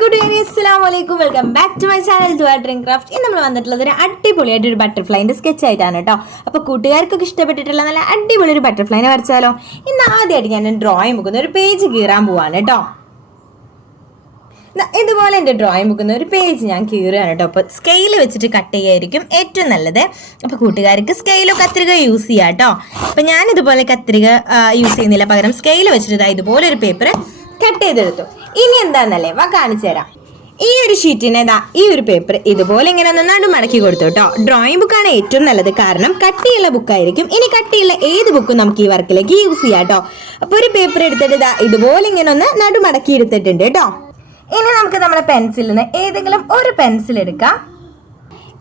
കൂട്ടുകാരെ, അസ്സലാമു അലൈക്കും. Welcome back to my channel dream craft. ഇന്ന് നമ്മൾ വന്നിട്ടുള്ളത് ഒരു അടിപൊളിയായിട്ട് ഒരു ബട്ടർഫ്ലൈൻ്റെ സ്കെച്ച് ആയിട്ടാണ് കേട്ടോ. അപ്പോൾ കൂട്ടുകാർക്കൊക്കെ ഇഷ്ടപ്പെട്ടിട്ടുള്ള നല്ല അടിപൊളി ഒരു ബട്ടർഫ്ലൈനെ വരച്ചാലോ? ഇന്ന് ആദ്യമായിട്ട് ഞാൻ ഡ്രോയിങ് ബുക്കുന്ന ഒരു പേജ് കീറാൻ പോവാണ് കേട്ടോ. ഇതുപോലെ എൻ്റെ ഡ്രോയിങ് ബുക്കുന്ന ഒരു പേജ് ഞാൻ കീറുകയാണ് കേട്ടോ. അപ്പോൾ സ്കെയിൽ വെച്ചിട്ട് കട്ട് ചെയ്യായിരിക്കും ഏറ്റവും നല്ലത്. അപ്പോൾ കൂട്ടുകാർക്ക് സ്കെയിലോ കത്രിക യൂസ് ചെയ്യാം കേട്ടോ. അപ്പോൾ ഞാനിതുപോലെ കത്രിക യൂസ് ചെയ്യുന്നില്ല, പകരം സ്കെയിൽ വെച്ചിട്ട് ഇതുപോലെ ഒരു പേപ്പർ കട്ട് ചെയ്തെടുത്തു. ഇനി എന്താന്നല്ലേ കാണിച്ചു തരാം. ഈ ഒരു ഷീറ്റിനെ ഈ ഒരു പേപ്പർ ഇതുപോലെ ഇങ്ങനെ ഒന്ന് നടുമടക്കി കൊടുത്തു കേട്ടോ. ഡ്രോയിങ് ബുക്കാണ് ഏറ്റവും നല്ലത്, കാരണം കട്ടിയുള്ള ബുക്കായിരിക്കും. ഇനി കട്ടിയുള്ള ഏത് ബുക്കും നമുക്ക് ഈ വർക്കിലേക്ക് യൂസ് ചെയ്യാം കേട്ടോ. അപ്പോൾ ഒരു പേപ്പർ എടുത്തിട്ട് ഇതുപോലെ ഇങ്ങനെ ഒന്ന് നടുമടക്കി എടുത്തിട്ടുണ്ട് കേട്ടോ. ഇനി നമുക്ക് നമ്മുടെ പെൻസിലിൽ നിന്ന് ഏതെങ്കിലും ഒരു പെൻസിൽ എടുക്കാം.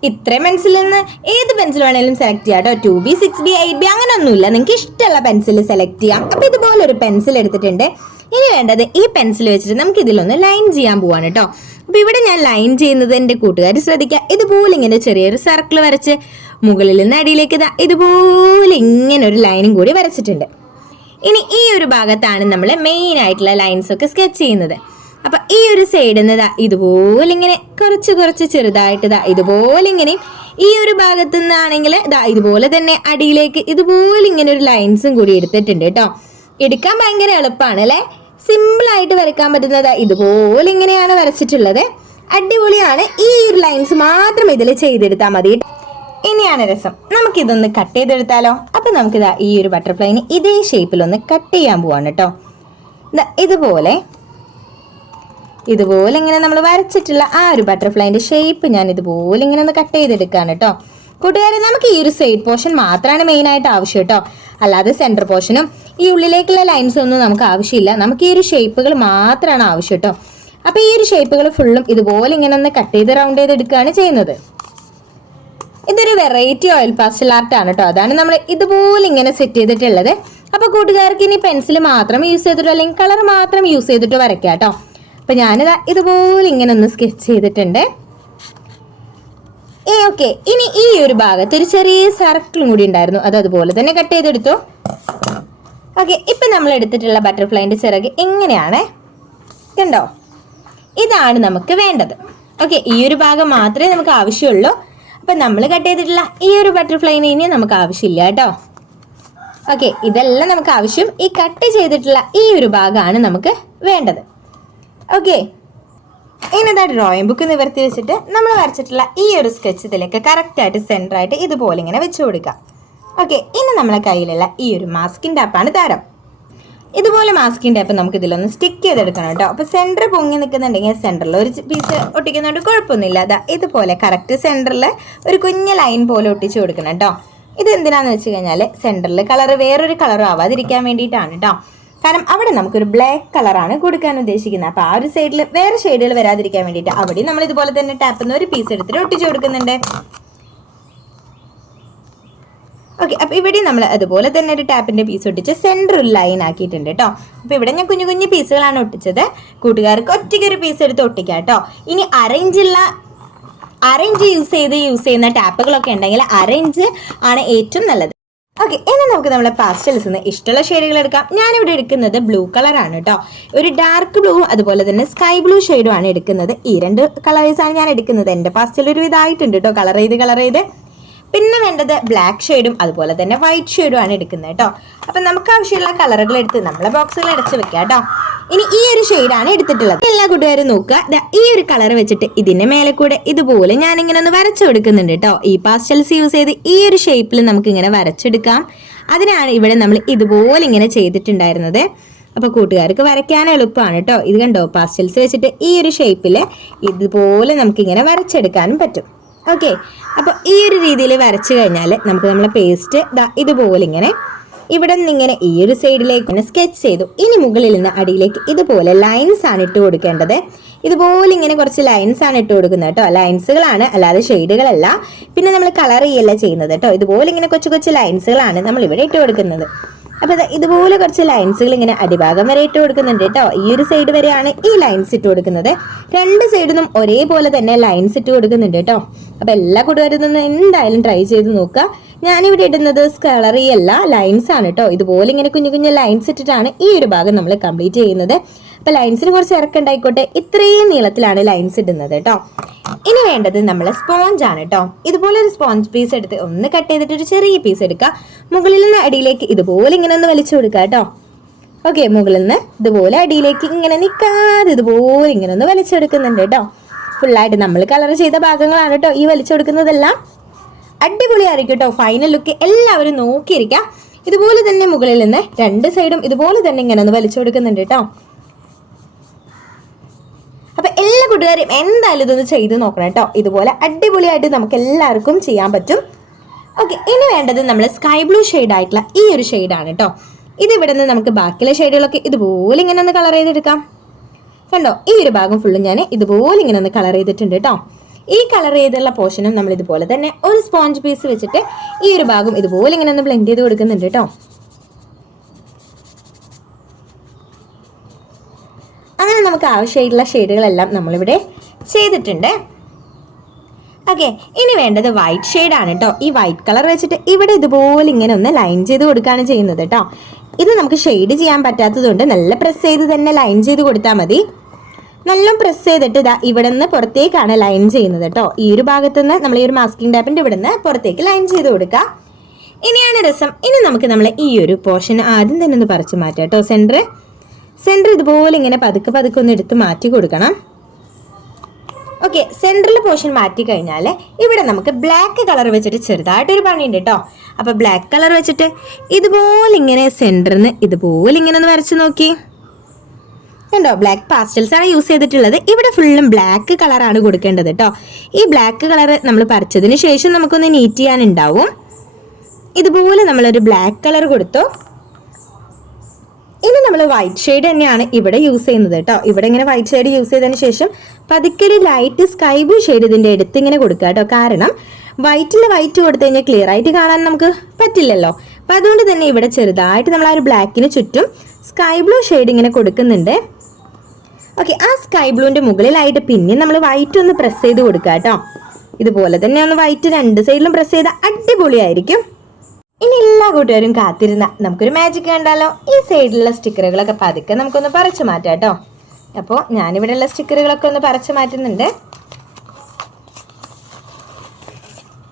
ഇത്രയും പെൻസിലിൽ നിന്ന് ഏത് പെൻസിൽ വേണമെങ്കിലും സെലക്ട് ചെയ്യാം കേട്ടോ. 2B 6B 8B അങ്ങനെ ഒന്നുമില്ല, നിങ്ങൾക്ക് ഇഷ്ടമുള്ള പെൻസിൽ സെലക്ട് ചെയ്യാം. അപ്പോൾ ഇതുപോലെ ഒരു പെൻസിൽ എടുത്തിട്ടുണ്ട്. ഇനി വേണ്ടത് ഈ പെൻസിൽ വെച്ചിട്ട് നമുക്ക് ഇതിലൊന്ന് ലൈൻ ചെയ്യാൻ പോവാണ് കേട്ടോ. അപ്പോൾ ഇവിടെ ഞാൻ ലൈൻ ചെയ്യുന്നത് എൻ്റെ കൂട്ടുകാർ ശ്രദ്ധിക്കുക. ഇതുപോലെ ഇങ്ങനെ ചെറിയൊരു സർക്കിൾ വരച്ച് മുകളിൽ നിന്ന് അടിയിലേക്ക് ഇതുപോലെ ഇങ്ങനെ ഒരു ലൈനും കൂടി വരച്ചിട്ടുണ്ട്. ഇനി ഈ ഒരു ഭാഗത്താണ് നമ്മൾ മെയിൻ ആയിട്ടുള്ള ലൈൻസ് ഒക്കെ സ്കെച്ച് ചെയ്യുന്നത്. അപ്പൊ ഈ ഒരു സൈഡിൽ നിന്ന് ഇതുപോലെ ഇങ്ങനെ കുറച്ച് കുറച്ച് ചെറുതായിട്ട് ഇതുപോലെ ഇങ്ങനെയും, ഈ ഒരു ഭാഗത്തു നിന്നാണെങ്കിൽ ഇതുപോലെ തന്നെ അടിയിലേക്ക് ഇതുപോലെ ഇങ്ങനെ ഒരു ലൈൻസും കൂടി എടുത്തിട്ടുണ്ട് കേട്ടോ. എടുക്കാൻ ഭയങ്കര എളുപ്പമാണ് അല്ലെ, സിമ്പിൾ ആയിട്ട് വരയ്ക്കാൻ പറ്റുന്നത്. ഇതുപോലെ ഇങ്ങനെയാണ് വരച്ചിട്ടുള്ളത്, അടിപൊളിയാണ്. ഈ ഒരു ലൈൻസ് മാത്രം ഇതിൽ ചെയ്തെടുത്താൽ മതി. ഇനിയാണ് രസം, നമുക്കിതൊന്ന് കട്ട് ചെയ്തെടുത്താലോ? അപ്പൊ നമുക്കിതാ ഈ ഒരു ബട്ടർഫ്ലൈന് ഇതേ ഷേപ്പിലൊന്ന് കട്ട് ചെയ്യാൻ പോവാണ് കേട്ടോ. ഇതുപോലെ ഇങ്ങനെ നമ്മൾ വരച്ചിട്ടുള്ള ആ ഒരു ബട്ടർഫ്ലൈൻ്റെ ഷേപ്പ് ഞാൻ ഇതുപോലെ ഇങ്ങനെ ഒന്ന് കട്ട് ചെയ്തെടുക്കാണ് കേട്ടോ. കൂട്ടുകാരെ, നമുക്ക് ഈ ഒരു സൈഡ് പോർഷൻ മാത്രമാണ് മെയിനായിട്ട് ആവശ്യം കേട്ടോ. അല്ലാതെ സെൻറ്റർ പോർഷനും ഈ ഉള്ളിലേക്കുള്ള ലൈൻസും ഒന്നും നമുക്ക് ആവശ്യമില്ല. നമുക്ക് ഈ ഒരു ഷേപ്പുകൾ മാത്രമാണ് ആവശ്യം കേട്ടോ. അപ്പോൾ ഈ ഒരു ഷേപ്പുകൾ ഫുള്ളും ഇതുപോലെ ഇങ്ങനെ ഒന്ന് കട്ട് ചെയ്ത് റൗണ്ട് ചെയ്തെടുക്കുകയാണ് ചെയ്യുന്നത്. ഇതൊരു വെറൈറ്റി ഓയിൽ പാസ്റ്റൽ ആർട്ടാണ് കേട്ടോ. അതാണ് നമ്മൾ ഇതുപോലെ ഇങ്ങനെ സെറ്റ് ചെയ്തിട്ടുള്ളത്. അപ്പോൾ കൂട്ടുകാർക്ക് ഇനി പെൻസിൽ മാത്രം യൂസ് ചെയ്തിട്ടോ അല്ലെങ്കിൽ കളർ മാത്രം യൂസ് ചെയ്തിട്ടോ വരയ്ക്കാം കേട്ടോ. അപ്പൊ ഞാനിതാ ഇതുപോലെ ഇങ്ങനെ ഒന്ന് സ്കെച്ച് ചെയ്തിട്ടുണ്ട്. ഓക്കെ, ഇനി ഈ ഒരു ഭാഗത്ത് ഒരു ചെറിയ സർക്കിളും കൂടി ഉണ്ടായിരുന്നു, അത് അതുപോലെ തന്നെ കട്ട് ചെയ്തെടുത്തു. ഓക്കെ, ഇപ്പൊ നമ്മൾ എടുത്തിട്ടുള്ള ബട്ടർഫ്ലൈന്റെ ചിറക് എങ്ങനെയാണ് കണ്ടോ? ഇതാണ് നമുക്ക് വേണ്ടത്. ഓക്കെ, ഈ ഒരു ഭാഗം മാത്രമേ നമുക്ക് ആവശ്യമുള്ളൂ. അപ്പൊ നമ്മൾ കട്ട് ചെയ്തിട്ടുള്ള ഈ ഒരു ബട്ടർഫ്ലൈനെ ഇനി നമുക്ക് ആവശ്യമില്ല കേട്ടോ. ഓക്കെ, ഇതെല്ലാം നമുക്ക് ആവശ്യം ഈ കട്ട് ചെയ്തിട്ടുള്ള ഈ ഒരു ഭാഗമാണ് നമുക്ക് വേണ്ടത്. ഓക്കെ, ഇനിതാ ഡ്രോയിങ് ബുക്ക് നിവർത്തി വെച്ചിട്ട് നമ്മൾ വരച്ചിട്ടുള്ള ഈ ഒരു സ്കെച്ച് ഇതിലേക്ക് കറക്റ്റായിട്ട് സെൻറ്ററായിട്ട് ഇതുപോലെ ഇങ്ങനെ വെച്ച് കൊടുക്കാം. ഓക്കെ, ഇനി നമ്മളെ കയ്യിലുള്ള ഈ ഒരു മാസ്കിംഗ് ടാപ്പാണ് താരം. ഇതുപോലെ മാസ്കിംഗ് ടാപ്പ് നമുക്ക് ഇതിലൊന്ന് സ്റ്റിക്ക് ചെയ്തെടുക്കണം കേട്ടോ. അപ്പോൾ സെൻറ്റർ പൊങ്ങി നിൽക്കുന്നുണ്ടെങ്കിൽ സെൻറ്ററിൽ ഒരു പീസ് ഒട്ടിക്കുന്നതുകൊണ്ട് കുഴപ്പമൊന്നുമില്ല. ഇതുപോലെ കറക്റ്റ് സെൻറ്ററിൽ ഒരു കുഞ്ഞ് ലൈൻ പോലെ ഒട്ടിച്ച് കൊടുക്കണം കേട്ടോ. ഇത് എന്തിനാന്ന് വെച്ച് കഴിഞ്ഞാൽ സെൻറ്ററിൽ കളർ വേറൊരു കളറും ആവാതിരിക്കാൻ വേണ്ടിയിട്ടാണ് കേട്ടോ. കാരണം അവിടെ നമുക്കൊരു ബ്ലാക്ക് കളറാണ് കൊടുക്കാൻ ഉദ്ദേശിക്കുന്നത്. അപ്പോൾ ആ ഒരു സൈഡിൽ വേറെ ഷെയ്ഡുകൾ വരാതിരിക്കാൻ വേണ്ടിയിട്ട് അവിടെ നമ്മൾ ഇതുപോലെ തന്നെ ടാപ്പിൽ ഒരു പീസ് എടുത്തിട്ട് ഒട്ടിച്ചു കൊടുക്കുന്നുണ്ട്. ഓക്കെ, അപ്പോൾ ഇവിടെ നമ്മൾ അതുപോലെ തന്നെ ഒരു ടാപ്പിൻ്റെ പീസ് ഒട്ടിച്ച് സെൻറ്റർ ഒരു ലൈൻ ആക്കിയിട്ടുണ്ട് കേട്ടോ. അപ്പോൾ ഇവിടെ ഞാൻ കുഞ്ഞു കുഞ്ഞു പീസുകളാണ് ഒട്ടിച്ചത്. കൂട്ടുകാർക്ക് ഒറ്റയ്ക്ക് ഒരു പീസ് എടുത്ത് ഒട്ടിക്കാം കേട്ടോ. ഇനി അറേഞ്ച് യൂസ് ചെയ്യുന്ന ടാപ്പുകളൊക്കെ ഉണ്ടെങ്കിൽ അറേഞ്ച് ആണ് ഏറ്റവും നല്ലത്. ഓക്കെ, ഇനി നമുക്ക് നമ്മളെ പാസ്റ്റൽസ് നിന്ന് ഇഷ്ടമുള്ള ഷെയ്ഡുകൾ എടുക്കാം. ഞാനിവിടെ എടുക്കുന്നത് ബ്ലൂ കളറാണ് കേട്ടോ. ഒരു ഡാർക്ക് ബ്ലൂ അതുപോലെ തന്നെ സ്കൈ ബ്ലൂ ഷെയ്ഡും ആണ് എടുക്കുന്നത്. ഈ രണ്ട് കളേഴ്സാണ് ഞാൻ എടുക്കുന്നത്. എൻ്റെ പാസ്റ്റൽ ഒരു ഇതായിട്ടുണ്ട് കേട്ടോ, കളർ ചെയ്ത്. പിന്നെ വേണ്ടത് ബ്ലാക്ക് ഷെയ്ഡും അതുപോലെ തന്നെ വൈറ്റ് ഷെയ്ഡും ആണ് എടുക്കുന്നത് കേട്ടോ. അപ്പം നമുക്ക് ആവശ്യമുള്ള കളറുകൾ എടുത്ത് നമ്മളെ ബോക്സുകൾ അടച്ച് വെക്കാം കേട്ടോ. ഇനി ഈ ഒരു ഷെയ്ഡാണ് എടുത്തിട്ടുള്ളത്. എല്ലാ കൂട്ടുകാരും നോക്കുക, ഈ ഒരു കളർ വെച്ചിട്ട് ഇതിന്റെ മേലെ കൂടെ ഇതുപോലെ ഞാനിങ്ങനെ ഒന്ന് വരച്ചു കൊടുക്കുന്നുണ്ട് കേട്ടോ. ഈ പാസ്റ്റൽസ് യൂസ് ചെയ്ത് ഈ ഒരു ഷേപ്പിൽ നമുക്ക് ഇങ്ങനെ വരച്ചെടുക്കാം. അതിനാണ് ഇവിടെ നമ്മൾ ഇതുപോലെ ഇങ്ങനെ ചെയ്തിട്ടുണ്ടായിരുന്നത്. അപ്പോൾ കൂട്ടുകാർക്ക് വരയ്ക്കാൻ എളുപ്പമാണ് കേട്ടോ. ഇത് കണ്ടോ, പാസ്റ്റൽസ് വെച്ചിട്ട് ഈ ഒരു ഷേപ്പിൽ ഇതുപോലെ നമുക്കിങ്ങനെ വരച്ചെടുക്കാനും പറ്റും. ഓക്കെ, അപ്പോൾ ഈ ഒരു രീതിയിൽ വരച്ചു കഴിഞ്ഞാൽ നമുക്ക് നമ്മളെ പേസ്റ്റ് ഇതുപോലെ ഇങ്ങനെ ഇവിടെ നിന്ന് ഇങ്ങനെ ഈ ഒരു സൈഡിലേക്ക് തന്നെ സ്കെച്ച് ചെയ്തു. ഇനി മുകളിൽ നിന്ന് അടിയിലേക്ക് ഇതുപോലെ ലൈൻസ് ആണ് ഇട്ട് കൊടുക്കേണ്ടത്. ഇതുപോലെ ഇങ്ങനെ കുറച്ച് ലൈൻസ് ആണ് ഇട്ട് കൊടുക്കുന്നത് കേട്ടോ. ലൈൻസുകളാണ്, അല്ലാതെ ഷെയ്ഡുകളല്ല. പിന്നെ നമ്മൾ കളർ ചെയ്യല്ല ചെയ്യുന്നത് കേട്ടോ. ഇതുപോലെ ഇങ്ങനെ കൊച്ചു കൊച്ചു ലൈൻസുകളാണ് നമ്മൾ ഇവിടെ ഇട്ട് കൊടുക്കുന്നത്. അപ്പോൾ ഇതുപോലെ കുറച്ച് ലൈൻസുകൾ ഇങ്ങനെ അടിഭാഗം വരെ ഇട്ട് കൊടുക്കുന്നുണ്ട് കേട്ടോ. ഈ ഒരു സൈഡ് വരെയാണ് ഈ ലൈൻസ് ഇട്ട് കൊടുക്കുന്നത്. രണ്ട് സൈഡിലും ഒരേപോലെ തന്നെ ലൈൻസ് ഇട്ട് കൊടുക്കുന്നുണ്ട് കേട്ടോ. അപ്പോൾ എല്ലാ കൂട്ടുകാരും നിന്ന് എന്തായാലും ട്രൈ ചെയ്ത് നോക്കുക. ഞാനിവിടെ ഇടുന്നത് കളറിയല്ല, ലൈൻസ് ആണ് കേട്ടോ. ഇതുപോലെ ഇങ്ങനെ കുഞ്ഞു കുഞ്ഞു ലൈൻസ് ഇട്ടിട്ടാണ് ഈ ഒരു ഭാഗം നമ്മൾ കംപ്ലീറ്റ് ചെയ്യുന്നത്. അപ്പോൾ ലൈൻസിന് കുറച്ച് ഇറക്കുണ്ടായിക്കോട്ടെ, ഇത്രയും നീളത്തിലാണ് ലൈൻസ് ഇടുന്നത് കേട്ടോ. ഇനി വേണ്ടത് നമ്മൾ സ്പോഞ്ചാണ് കേട്ടോ. ഇതുപോലെ ഒരു സ്പോഞ്ച് പീസ് എടുത്ത് ഒന്ന് കട്ട് ചെയ്തിട്ട് ഒരു ചെറിയ പീസ് എടുക്കുക. മുകളിൽ നിന്ന് അടിയിലേക്ക് ഇതുപോലെ ഇങ്ങനെ ഒന്ന് വലിച്ചു കൊടുക്കുക കേട്ടോ. ഓക്കെ, മുകളിൽ നിന്ന് ഇതുപോലെ അടിയിലേക്ക് ഇങ്ങനെ നിൽക്കാതെ ഇതുപോലെ ഇങ്ങനെ ഒന്ന് വലിച്ചെടുക്കുന്നുണ്ട് കേട്ടോ. ഫുള്ളായിട്ട് നമ്മൾ കളർ ചെയ്ത ഭാഗങ്ങളാണ് കേട്ടോ ഈ വലിച്ചെടുക്കുന്നതെല്ലാം. അടിപൊളിയായിരിക്കും കേട്ടോ ഫൈനൽ ലുക്ക്. എല്ലാവരും നോക്കിയിരിക്കാം. ഇതുപോലെ തന്നെ മുകളിൽ നിന്ന് രണ്ട് സൈഡും ഇതുപോലെ തന്നെ ഇങ്ങനെ ഒന്ന് വലിച്ചു കൊടുക്കുന്നുണ്ട് കേട്ടോ. അപ്പൊ എല്ലാ കൂട്ടുകാരും എന്തായാലും ഇതൊന്ന് ചെയ്ത് നോക്കണം കേട്ടോ. ഇതുപോലെ അടിപൊളിയായിട്ട് നമുക്ക് എല്ലാവർക്കും ചെയ്യാൻ പറ്റും. ഓക്കെ, ഇനി വേണ്ടത് നമ്മൾ സ്കൈ ബ്ലൂ ഷെയ്ഡ് ആയിട്ടുള്ള ഈ ഒരു ഷെയ്ഡാണ് കേട്ടോ. ഇത് ഇവിടെ നിന്ന് നമുക്ക് ബാക്കിയുള്ള ഷെയ്ഡുകളൊക്കെ ഇതുപോലെ ഇങ്ങനെ ഒന്ന് കളർ ചെയ്തെടുക്കാം. കണ്ടോ, ഈ ഒരു ഭാഗം ഫുള്ളും ഞാൻ ഇതുപോലെ ഇങ്ങനെ ഒന്ന് കളർ ചെയ്തിട്ടുണ്ട് കേട്ടോ. ഈ കളർ ചെയ്തുള്ള പോർഷനും നമ്മൾ ഇതുപോലെ തന്നെ ഒരു സ്പോഞ്ച് പീസ് വെച്ചിട്ട് ഈ ഒരു ഭാഗം ഇതുപോലെ ഇങ്ങനെ ഒന്ന് ബ്ലെൻഡ് ചെയ്ത് കൊടുക്കുന്നുണ്ട് കേട്ടോ. അങ്ങനെ നമുക്ക് ആവശ്യമായിട്ടുള്ള ഷെയ്ഡുകളെല്ലാം നമ്മളിവിടെ ചെയ്തിട്ടുണ്ട്. ഓക്കെ, ഇനി വേണ്ടത് വൈറ്റ് ഷെയ്ഡാണ് കേട്ടോ. ഈ വൈറ്റ് കളർ വെച്ചിട്ട് ഇവിടെ ഇതുപോലെ ഇങ്ങനെ ഒന്ന് ലൈൻ ചെയ്ത് കൊടുക്കുകയാണ് ചെയ്യുന്നത് കേട്ടോ. ഇത് നമുക്ക് ഷെയ്ഡ് ചെയ്യാൻ പറ്റാത്തതുകൊണ്ട് നല്ല പ്രസ് ചെയ്ത് തന്നെ ലൈൻ ചെയ്ത് കൊടുത്താൽ മതി. നല്ല പ്രസ് ചെയ്തിട്ട് ഇതാ ഇവിടെ നിന്ന് പുറത്തേക്കാണ് ലൈൻ ചെയ്യുന്നത് കേട്ടോ. ഈ ഒരു ഭാഗത്ത് നിന്ന് നമ്മൾ ഈ ഒരു മാസ്കിംഗ് ടാപ്പിൻ്റെ ഇവിടെ നിന്ന് പുറത്തേക്ക് ലൈൻ ചെയ്ത് കൊടുക്കുക. ഇനിയാണ് രസം. ഇനി നമുക്ക് നമ്മൾ ഈ ഒരു പോർഷൻ ആദ്യം തന്നെ ഒന്ന് പറിച്ച് മാറ്റാം കേട്ടോ. സെൻറ്റർ ഇതുപോലെ ഇങ്ങനെ പതുക്കെ പതുക്കെ ഒന്ന് എടുത്ത് മാറ്റി കൊടുക്കണം. ഓക്കെ, സെൻട്രൽ പോർഷൻ മാറ്റി കഴിഞ്ഞാൽ ഇവിടെ നമുക്ക് ബ്ലാക്ക് കളർ വെച്ചിട്ട് ചെറുതായിട്ടൊരു പണിയുണ്ട് കേട്ടോ. അപ്പോൾ ബ്ലാക്ക് കളർ വെച്ചിട്ട് ഇതുപോലെ ഇങ്ങനെ സെൻറ്ററിൽ നിന്ന് ഇതുപോലെ ഇങ്ങനെ ഒന്ന് വരച്ച് നോക്കി. കണ്ടോ, ബ്ലാക്ക് പാസ്റ്റൽസ് ആണ് യൂസ് ചെയ്തിട്ടുള്ളത്. ഇവിടെ ഫുള്ളും ബ്ലാക്ക് കളറാണ് കൊടുക്കേണ്ടത് കേട്ടോ. ഈ ബ്ലാക്ക് കളർ നമ്മൾ പറിച്ചതിന് ശേഷം നമുക്കൊന്ന് നീറ്റ് ചെയ്യാനുണ്ടാവും. ഇതുപോലെ നമ്മളൊരു ബ്ലാക്ക് കളർ കൊടുത്തു. ഇനി നമ്മൾ വൈറ്റ് ഷെയ്ഡ് തന്നെയാണ് ഇവിടെ യൂസ് ചെയ്യുന്നത് കേട്ടോ. ഇവിടെ ഇങ്ങനെ വൈറ്റ് ഷെയ്ഡ് യൂസ് ചെയ്തതിന് ശേഷം പതുക്കെ ഒരു ലൈറ്റ് സ്കൈ ബ്ലൂ ഷെയ്ഡ് ഇതിൻ്റെ അടുത്ത് ഇങ്ങനെ കൊടുക്കുക കേട്ടോ. കാരണം വൈറ്റിൽ വൈറ്റ് കൊടുത്തു കഴിഞ്ഞാൽ ക്ലിയർ ആയിട്ട് കാണാൻ നമുക്ക് പറ്റില്ലല്ലോ. അപ്പം അതുകൊണ്ട് തന്നെ ഇവിടെ ചെറുതായിട്ട് നമ്മൾ ആ ഒരു ബ്ലാക്കിന് ചുറ്റും സ്കൈ ബ്ലൂ ഷെയ്ഡ് ഇങ്ങനെ കൊടുക്കുന്നുണ്ട്. ഓക്കെ, ആ സ്കൈ ബ്ലൂവിൻ്റെ മുകളിലായിട്ട് പിന്നെ നമ്മൾ വൈറ്റ് ഒന്ന് പ്രസ് ചെയ്ത് കൊടുക്കുക കേട്ടോ. ഇതുപോലെ തന്നെ ഒന്ന് വൈറ്റ് രണ്ട് സൈഡിലും പ്രസ് ചെയ്താൽ അടിപൊളിയായിരിക്കും. ഇനി എല്ലാ കൂട്ടുകാരും കാത്തിരുന്ന നമുക്കൊരു മാജിക് കണ്ടാലോ. ഈ സൈഡിലുള്ള സ്റ്റിക്കറുകളൊക്കെ പതുക്കെ നമുക്കൊന്ന് പറിച്ചു മാറ്റാം കേട്ടോ. അപ്പോൾ ഞാനിവിടെയുള്ള സ്റ്റിക്കറുകളൊക്കെ ഒന്ന് പറിച്ചു മാറ്റുന്നുണ്ട്.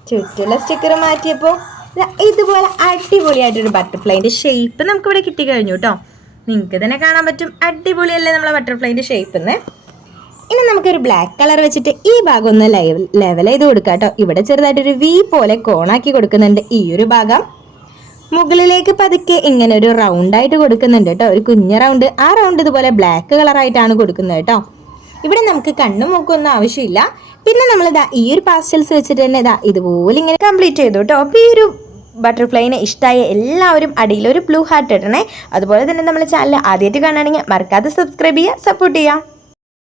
ചുറ്റുള്ള സ്റ്റിക്കർ മാറ്റിയപ്പോൾ ഇതുപോലെ അടിപൊളിയായിട്ടൊരു ബട്ടർഫ്ലൈൻ്റെ ഷേപ്പ് നമുക്കിവിടെ കിട്ടിക്കഴിഞ്ഞു കേട്ടോ. നിങ്ങൾക്ക് തന്നെ കാണാൻ പറ്റും, അടിപൊളിയല്ലേ നമ്മളെ ബട്ടർഫ്ലൈൻ്റെ ഷേപ്പ് എന്ന്. ഇനി നമുക്കൊരു ബ്ലാക്ക് കളർ വെച്ചിട്ട് ഈ ഭാഗം ഒന്ന് ലെവൽ ചെയ്ത് കൊടുക്കാം കേട്ടോ. ഇവിടെ ചെറുതായിട്ടൊരു വി പോലെ കോണാക്കി കൊടുക്കുന്നുണ്ട്. ഈ ഒരു ഭാഗം മുകളിലേക്ക് പതുക്കെ ഇങ്ങനെ ഒരു റൗണ്ടായിട്ട് കൊടുക്കുന്നുണ്ട് കേട്ടോ. ഒരു കുഞ്ഞ റൗണ്ട്. ആ റൗണ്ട് ഇതുപോലെ ബ്ലാക്ക് കളറായിട്ടാണ് കൊടുക്കുന്നത് കേട്ടോ. ഇവിടെ നമുക്ക് കണ്ണും മൂക്കൊന്നും ആവശ്യമില്ല. പിന്നെ നമ്മളിതാ ഈ ഒരു പാസ്റ്റൽസ് വെച്ചിട്ട് തന്നെ ഇതാ ഇതുപോലെ ഇങ്ങനെ കംപ്ലീറ്റ് ചെയ്തു കേട്ടോ. അപ്പോൾ ഈ ഒരു ബട്ടർഫ്ലൈനെ ഇഷ്ടമായ എല്ലാവരും അടിയിലൊരു ബ്ലൂ ഹാർട്ട് ഇടണേ. അതുപോലെ തന്നെ നമ്മുടെ ചാനൽ ആദ്യമായിട്ട് കാണുകയാണെങ്കിൽ മറക്കാതെ സബ്സ്ക്രൈബ് ചെയ്യുക, സപ്പോർട്ട് ചെയ്യുക.